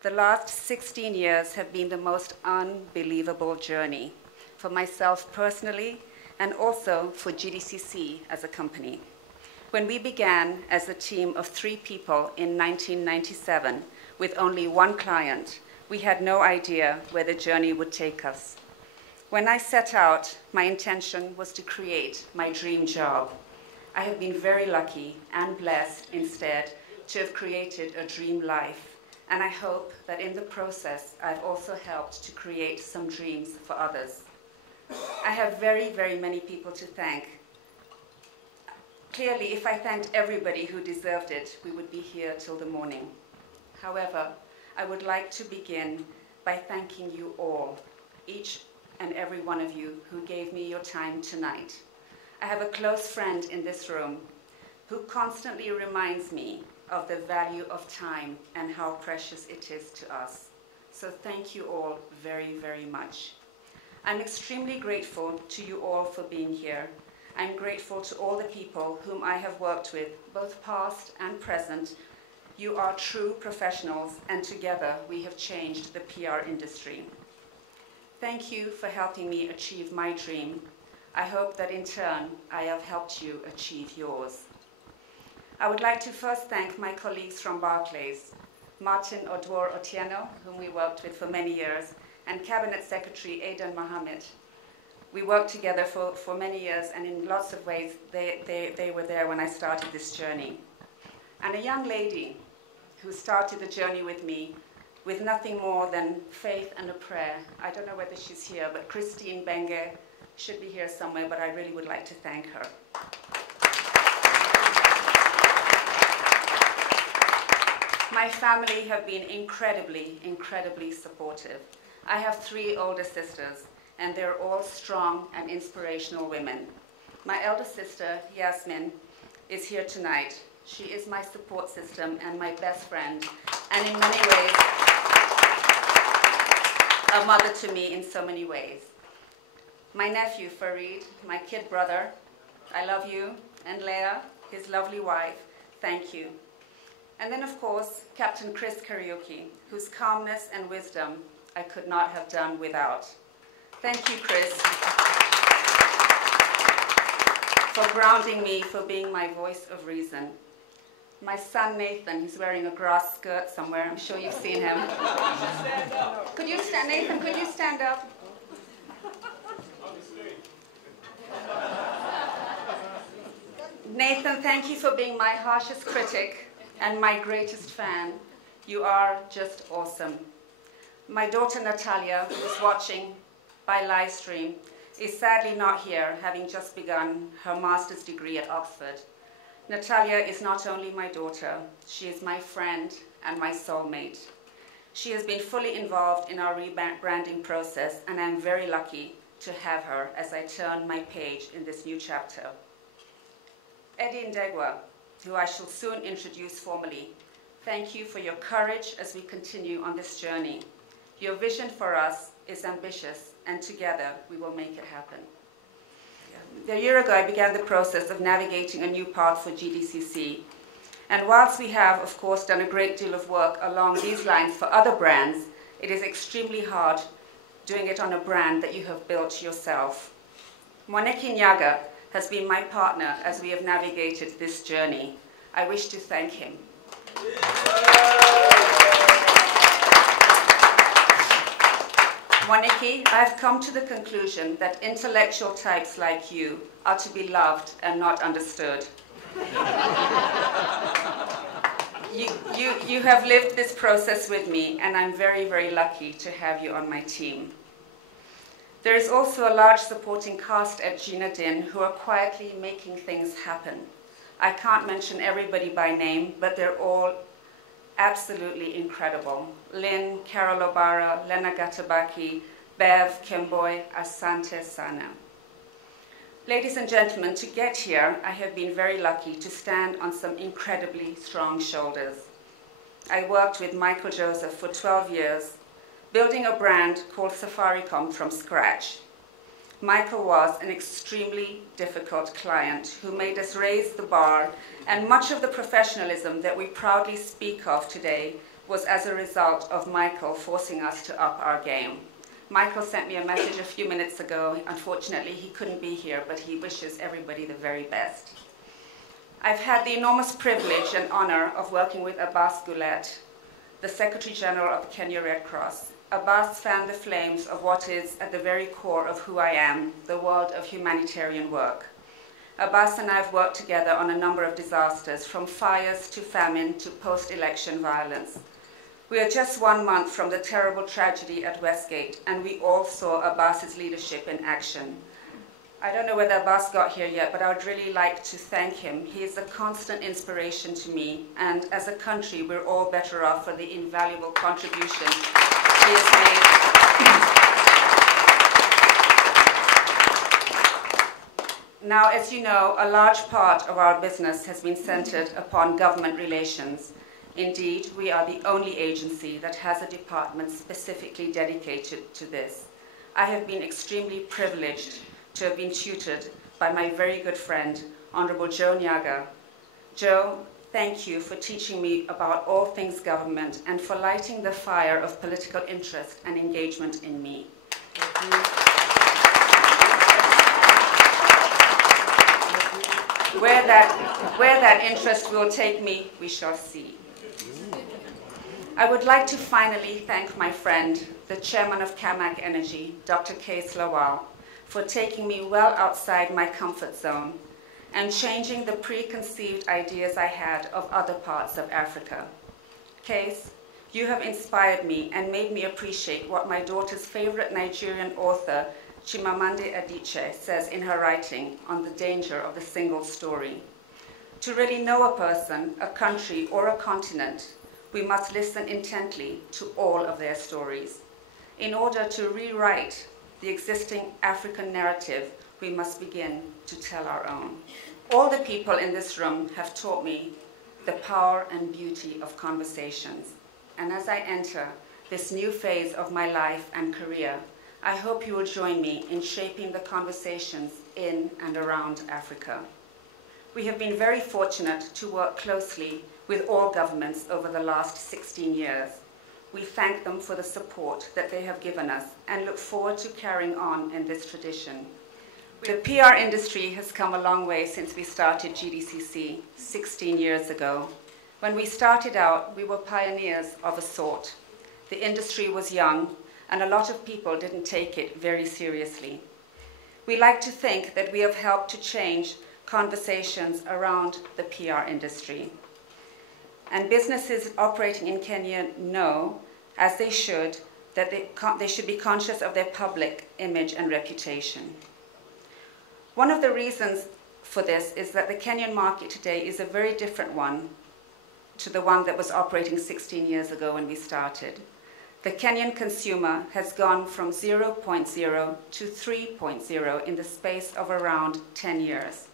The last 16 years have been the most unbelievable journey for myself personally and also for GDCC as a company. When we began as a team of 3 people in 1997 with only 1 client, we had no idea where the journey would take us. When I set out, my intention was to create my dream job. I have been very lucky and blessed instead to have created a dream life, and I hope that in the process I've also helped to create some dreams for others. I have very, very many people to thank. Clearly, if I thanked everybody who deserved it, we would be here till the morning. However, I would like to begin by thanking you all, each and every one of you who gave me your time tonight. I have a close friend in this room who constantly reminds me of the value of time and how precious it is to us. So thank you all very, very much. I'm extremely grateful to you all for being here. I'm grateful to all the people whom I have worked with, both past and present. You are true professionals, and together we have changed the PR industry. Thank you for helping me achieve my dream. I hope that in turn I have helped you achieve yours. I would like to first thank my colleagues from Barclays, Martin Odwor Otieno, whom we worked with for many years, and Cabinet Secretary Aidan Mohammed. We worked together for many years, and in lots of ways they were there when I started this journey. And a young lady who started the journey with me with nothing more than faith and a prayer. I don't know whether she's here, but Christine Benge should be here somewhere, but I really would like to thank her. My family have been incredibly, incredibly supportive. I have 3 older sisters, and they're all strong and inspirational women. My elder sister, Yasmin, is here tonight. She is my support system and my best friend, and in many ways, a mother to me in so many ways. My nephew, Farid, my kid brother, I love you, and Leah, his lovely wife, thank you. And then, of course, Captain Kariuki, whose calmness and wisdom I could not have done without. Thank you, Chris, for grounding me, for being my voice of reason. My son, Nathan, he's wearing a grass skirt somewhere. I'm sure you've seen him. Could you stand, Nathan, could you stand up? Nathan, thank you for being my harshest critic and my greatest fan. You are just awesome. My daughter, Natalia, who is watching by live stream, is sadly not here, having just begun her master's degree at Oxford. Natalia is not only my daughter, she is my friend and my soulmate. She has been fully involved in our rebranding process, and I'm very lucky to have her as I turn my page in this new chapter. Eddie Ndegwa, who I shall soon introduce formally, thank you for your courage as we continue on this journey. Your vision for us is ambitious, and together we will make it happen. A year ago, I began the process of navigating a new path for GDCC. And whilst we have, of course, done a great deal of work along these lines for other brands, it is extremely hard doing it on a brand that you have built yourself. Moneki Nyaga has been my partner as we have navigated this journey. I wish to thank him. Moneki, I have come to the conclusion that intellectual types like you are to be loved and not understood. You have lived this process with me, and I'm very, very lucky to have you on my team. There is also a large supporting cast at Ginadin who are quietly making things happen. I can't mention everybody by name, but they're all absolutely incredible. Lynn, Carol Obara, Lena Gatabaki, Bev, Kemboy, Asante Sana. Ladies and gentlemen, to get here, I have been very lucky to stand on some incredibly strong shoulders. I worked with Michael Joseph for 12 years, building a brand called Safaricom from scratch. Michael was an extremely difficult client who made us raise the bar, and much of the professionalism that we proudly speak of today was as a result of Michael forcing us to up our game. Michael sent me a message a few minutes ago. Unfortunately, he couldn't be here, but he wishes everybody the very best. I've had the enormous privilege and honor of working with Abbas Goulet, the Secretary General of the Kenya Red Cross. Abbas fanned the flames of what is at the very core of who I am, the world of humanitarian work. Abbas and I have worked together on a number of disasters, from fires to famine to post-election violence. We are just 1 month from the terrible tragedy at Westgate, and we all saw Abbas's leadership in action. I don't know whether Abbas got here yet, but I would really like to thank him. He is a constant inspiration to me, and as a country, we're all better off for the invaluable contribution he has made. Now, as you know, a large part of our business has been centered upon government relations. Indeed, we are the only agency that has a department specifically dedicated to this. I have been extremely privileged to have been tutored by my very good friend, Honorable Joe Nyaga. Joe, thank you for teaching me about all things government and for lighting the fire of political interest and engagement in me. Where that interest will take me, we shall see. I would like to finally thank my friend, the chairman of Kamak Energy, Dr. Kees Lawal, for taking me well outside my comfort zone and changing the preconceived ideas I had of other parts of Africa. Kees, you have inspired me and made me appreciate what my daughter's favorite Nigerian author, Chimamanda Adichie, says in her writing on the danger of the single story. To really know a person, a country, or a continent, we must listen intently to all of their stories. In order to rewrite the existing African narrative, we must begin to tell our own. All the people in this room have taught me the power and beauty of conversations. And as I enter this new phase of my life and career, I hope you will join me in shaping the conversations in and around Africa. We have been very fortunate to work closely with all governments over the last 16 years. We thank them for the support that they have given us and look forward to carrying on in this tradition. The PR industry has come a long way since we started GDCC 16 years ago. When we started out, we were pioneers of a sort. The industry was young, and a lot of people didn't take it very seriously. We like to think that we have helped to change conversations around the PR industry. And businesses operating in Kenya know, as they should, that they should be conscious of their public image and reputation. One of the reasons for this is that the Kenyan market today is a very different one to the one that was operating 16 years ago when we started. The Kenyan consumer has gone from 0.0 to 3.0 in the space of around 10 years.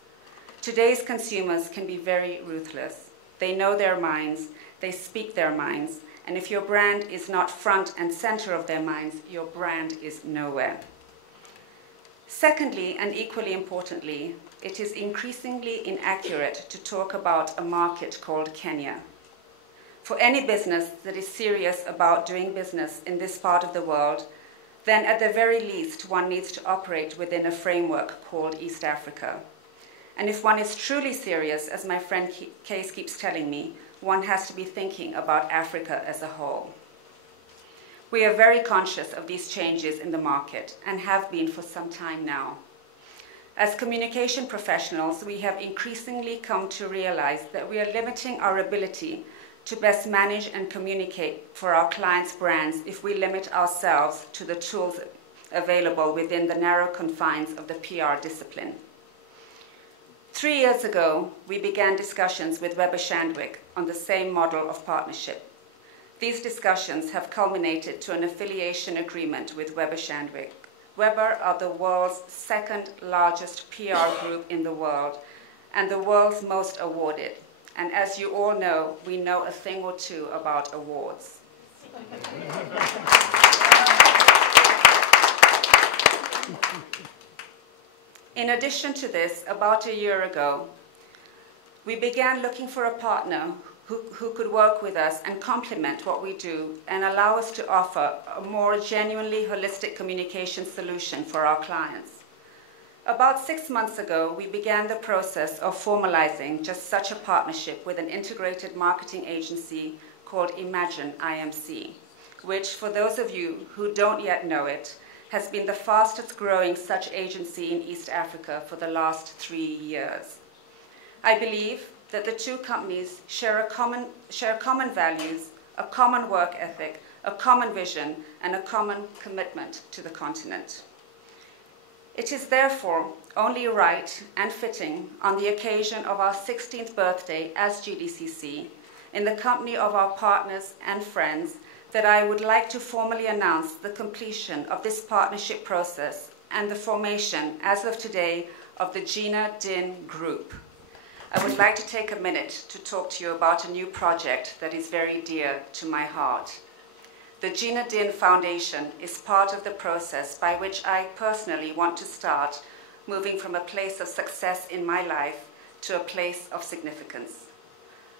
Today's consumers can be very ruthless. They know their minds, they speak their minds, and if your brand is not front and center of their minds, your brand is nowhere. Secondly, and equally importantly, it is increasingly inaccurate to talk about a market called Kenya. For any business that is serious about doing business in this part of the world, then at the very least, one needs to operate within a framework called East Africa. And if one is truly serious, as my friend Kees keeps telling me, one has to be thinking about Africa as a whole. We are very conscious of these changes in the market and have been for some time now. As communication professionals, we have increasingly come to realize that we are limiting our ability to best manage and communicate for our clients' brands if we limit ourselves to the tools available within the narrow confines of the PR discipline. 3 years ago, we began discussions with Weber Shandwick on the same model of partnership. These discussions have culminated to an affiliation agreement with Weber Shandwick. Weber are the world's second largest PR group in the world and the world's most awarded. And as you all know, we know a thing or two about awards. In addition to this, about a year ago, we began looking for a partner who could work with us and complement what we do and allow us to offer a more genuinely holistic communication solution for our clients. About 6 months ago, we began the process of formalizing just such a partnership with an integrated marketing agency called Imagine IMC, which, for those of you who don't yet know it, has been the fastest growing such agency in East Africa for the last 3 years. I believe that the two companies share common values, a common work ethic, a common vision, and a common commitment to the continent. It is therefore only right and fitting on the occasion of our 16th birthday as GDCC, in the company of our partners and friends, that I would like to formally announce the completion of this partnership process and the formation, as of today, of the Ginadin Group. I would like to take a minute to talk to you about a new project that is very dear to my heart. The Ginadin Foundation is part of the process by which I personally want to start moving from a place of success in my life to a place of significance.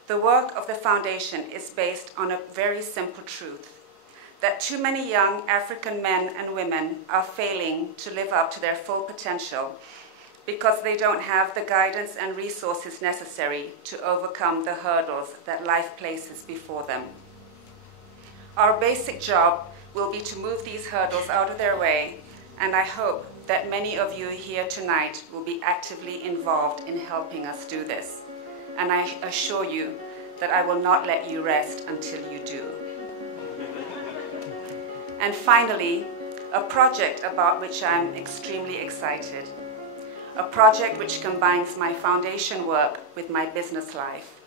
The work of the foundation is based on a very simple truth, that too many young African men and women are failing to live up to their full potential because they don't have the guidance and resources necessary to overcome the hurdles that life places before them. Our basic job will be to move these hurdles out of their way, and I hope that many of you here tonight will be actively involved in helping us do this. And I assure you that I will not let you rest until you do. And finally, a project about which I'm extremely excited. A project which combines my foundation work with my business life.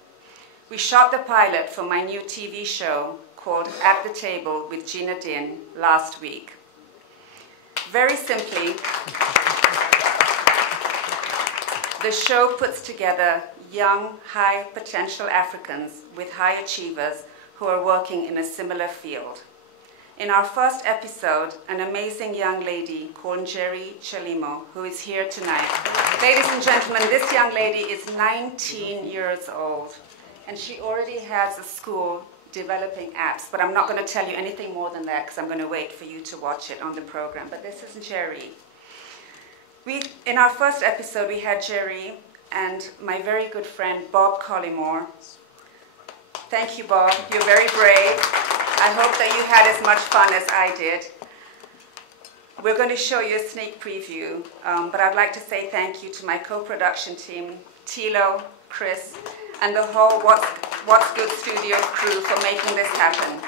We shot the pilot for my new TV show called At the Table with Ginadin last week. Very simply, the show puts together young, high-potential Africans with high achievers who are working in a similar field. In our first episode, an amazing young lady called Jerry Chalimo, who is here tonight. Ladies and gentlemen, this young lady is 19 years old, and she already has a school developing apps, but I'm not going to tell you anything more than that because I'm going to wait for you to watch it on the program. But this is Jerry. In our first episode, we had Jerry and my very good friend, Bob Collymore. Thank you, Bob. You're very brave. I hope that you had as much fun as I did. We're going to show you a sneak preview, but I'd like to say thank you to my co-production team, Tilo, Chris, and the whole What's Good Studio crew for making this happen.